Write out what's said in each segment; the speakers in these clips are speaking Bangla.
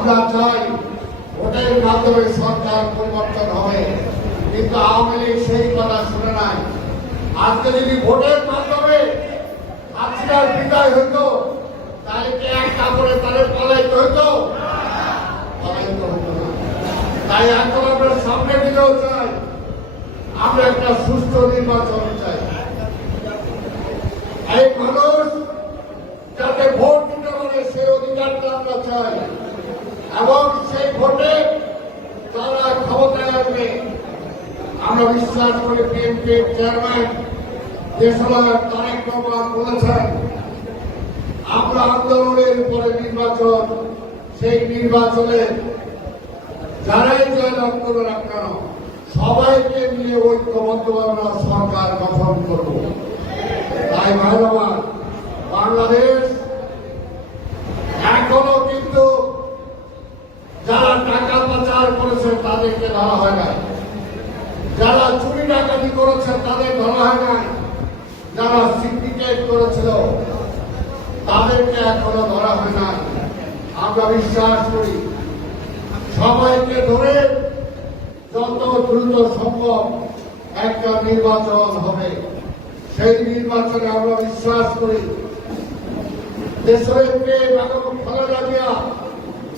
আমরা চাই ভোটের মাধ্যমে সরকার পরিবর্তন হবে, কিন্তু আওয়ামী লীগ সেই কথা শুনে নাই। আজকে যদি ভোটের মাধ্যমে হাসিনার বিদায় হইতো, তাহলে কি এক কাপড়ে তাদের পলাইতে হইতো? পলাইতে হতো না। তাই এখন আমরা সামনে দিতেও চাই, আমরা একটা সুষ্ঠু নির্বাচন চাই। এই মানুষ যাতে ভোট দিতে পারে সেই অধিকারটা আমরা চাই, এবং সেই ভোটে তারা ক্ষমতায় আসবে। আমরা বিশ্বাস করি বিএনপির চেয়ারম্যান দেশনায়ক তারেক রহমান বলেছেন, আমরা আন্দোলনের উপরে নির্বাচন, সেই নির্বাচনে যারাই জয়লাভ করবে না কেন সবাইকে নিয়ে ঐক্যবদ্ধভাবে আমরা সরকার গঠন করব। তাই ভাইরা, বাংলাদেশ এখনো কিন্তু যারা টাকা পাচার করেছে তাদেরকে ধরা হয় নাই, যারা চুরি ডাকাতি করেছে তাদের ধরা হয় নাই, যারা সিন্ডিকেট করেছিল তাদেরকে এখনো ধরা হয় নাই। আমরা বিশ্বাস করি সবাইকে ধরে যত দ্রুত সম্ভব একটা নির্বাচন হবে। সেই নির্বাচনে আমরা বিশ্বাস করি দেশের বেগম খালেদা জিয়া,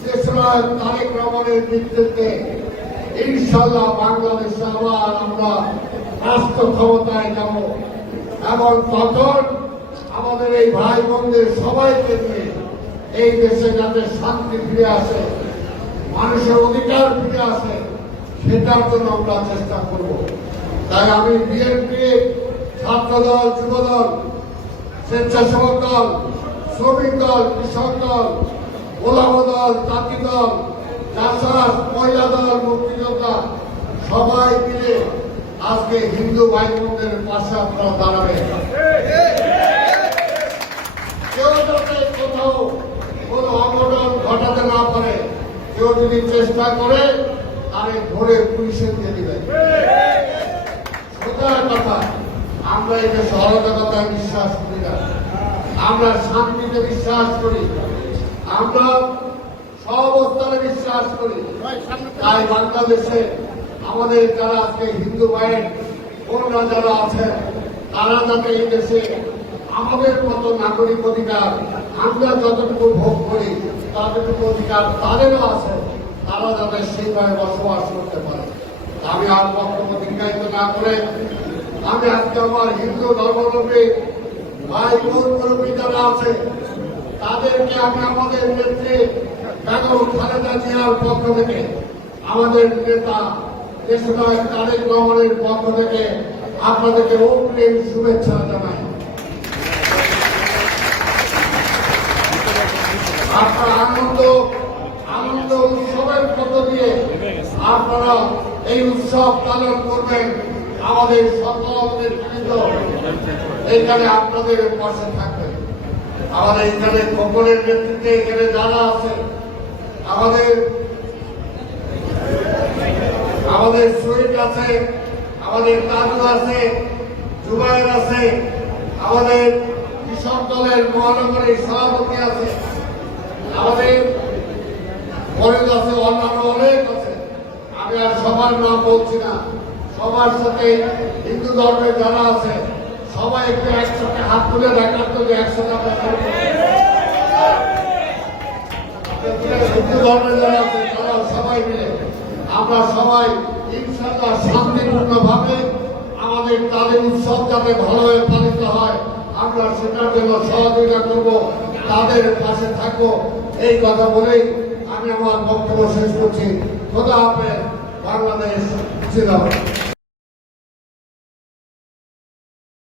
দেশনায়ক তারেক রহমানের নেতৃত্বে ইনশাল্লাহ বাংলাদেশে আবার আমরা রাষ্ট্র ক্ষমতায় যাব, এবং তখন আমাদের এই ভাই বোনদের সবাইকে নিয়ে এই দেশে যাতে শান্তি ফিরে আসে, মানুষের অধিকার ফিরে আসে, সেটার জন্য আমরা চেষ্টা করব। তাই আমি বিএনপি, ছাত্রদল, যুবদল, স্বেচ্ছাসেবক দল, শ্রমিক দল, কৃষক দল, ওলামা দল, জাতি দল, জাসাস, মহিলা দল, মুক্তিযোদ্ধা সবাই মিলে আজকে হিন্দু ভাই বোনদের পাশে আপনারা দাঁড়াবে। কেউ যাতে কোথাও কোন অঘটন ঘটাতে না পারে, কেউ যদি চেষ্টা করে তারে ধরে পুলিশে দিয়ে দিবে। সোজা কথা, আমরা এই দেশে অরাজকতায় বিশ্বাস করি না, আমরা শান্তিতে বিশ্বাস করি, আমরা সহাবস্থানে বিশ্বাস করি। তাই বাংলাদেশে আমাদের যারা আজকে হিন্দু ভাইয়ের বোনরা যারা আছেন, তারা যাতে এই দেশে আমাদের মতো নাগরিক অধিকার আমরা যতটুকু ভোগ করি ততটুকু অধিকার তাদেরও আছে, তারা যাতে সেইভাবে বসবাস করতে পারে। আমি আর বক্তব্য দীর্ঘায়িত না করে আমি আজকে আমার হিন্দু ধর্মাবলম্বী ভাই বোন মুরব্বী যারা আছে তাদেরকে আমি আমাদের নেত্রী বেগম খালেদা জিয়ার পক্ষ থেকে, আমাদের নেতা দেশনায়ক তারেক রহমানের পক্ষ থেকে আপনাদেরকে অগ্রিম শুভেচ্ছা জানাই। আপনারা আনন্দ উৎসবের মধ্য দিয়ে আপনারা এই উৎসব পালন করবেন। আমাদের সকল নেতৃত্ব এখানে আপনাদের পাশে থাকবে। আমাদের এখানে খবরের নেতৃত্বে এখানে যারা আছে, আমাদের শহীদ আছে, আমাদের তাজুল আছে, জুবাইর আছে, আমাদের কৃষক দলের মহানগরীর সভাপতি আছে, আমাদের ফরিদ আছে, অন্যান্য অনেক আছে। আমি আর সবার নাম বলছি না, সবার সাথে হিন্দু ধর্মের যারা আছে সবাই একটু একসাথে হাত তুলে দেখার তো যে একসাথে হিন্দু ধর্মের যারা আছে তারা সবাই মিলে আমরা সবাই ইনশাআল্লাহ শান্তিপূর্ণ ভাবে আমাদের তাদের উৎসব যাতে ভালোভাবে পালিত হয় আমরা সেটার জন্য সহযোগিতা করব, তাদের পাশে থাকবো। এই কথা বলেই আমি আমার বক্তব্য শেষ করছি। খোদা হাফেজ। বাংলাদেশ জিন্দাবাদ।